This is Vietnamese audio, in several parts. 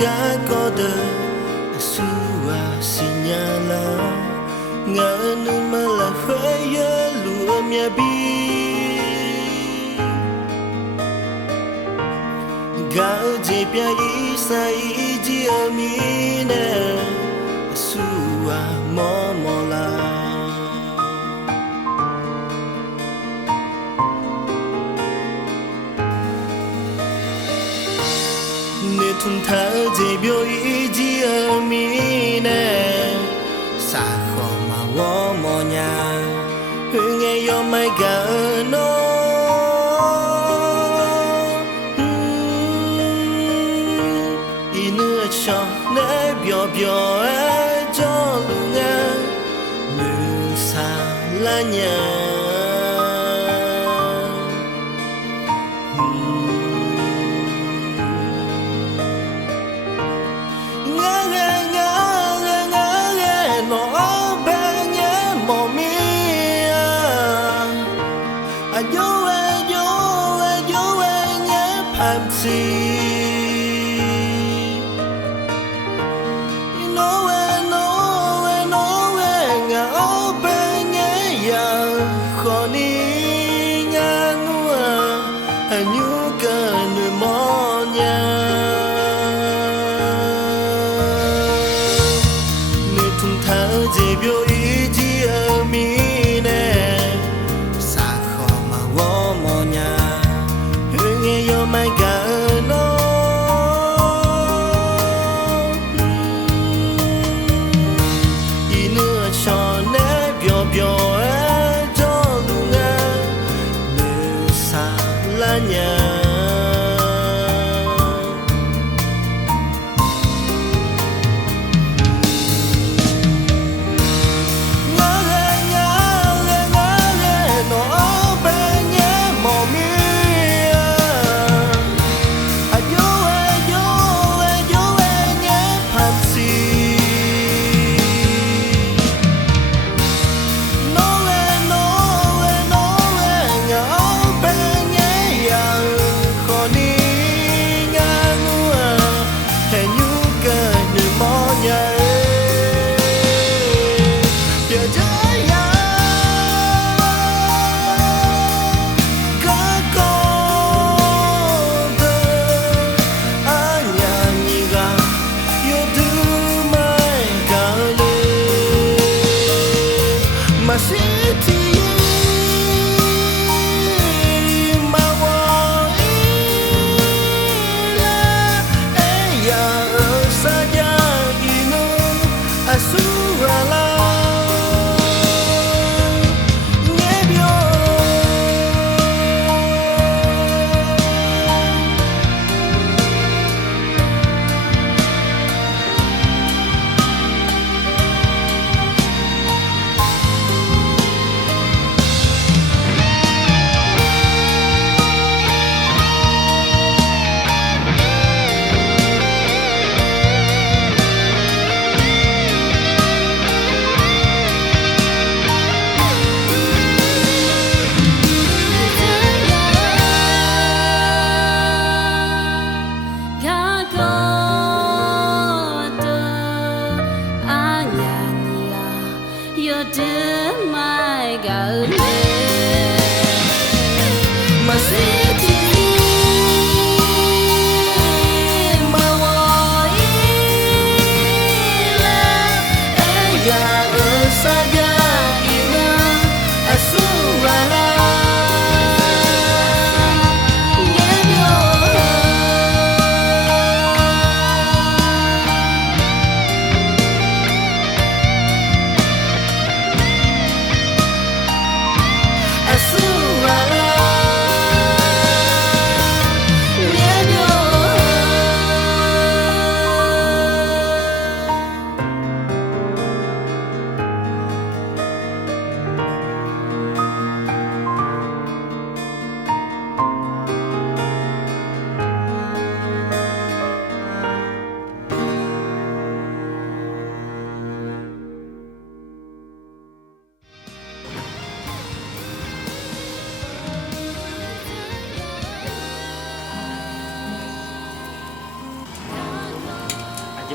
Gagoda Asua sinyala Nganu malafaya luamya bi Gao jepya isa iji amine Asua momola Thun thơ dễ biểu ý chí ở mi nè xa khó mà vô mò nhà hư nghe yo mai gà nó ý nữa cho nè biểu biểu ấy cho lu nghe nữ xa là nhà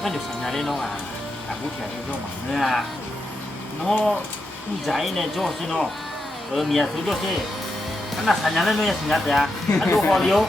看就参加的喏啊，不偏的种嘛，啊，喏，你在呢做些喏，米啊做做些，那参加的喏也参加的呀，那都好的哟。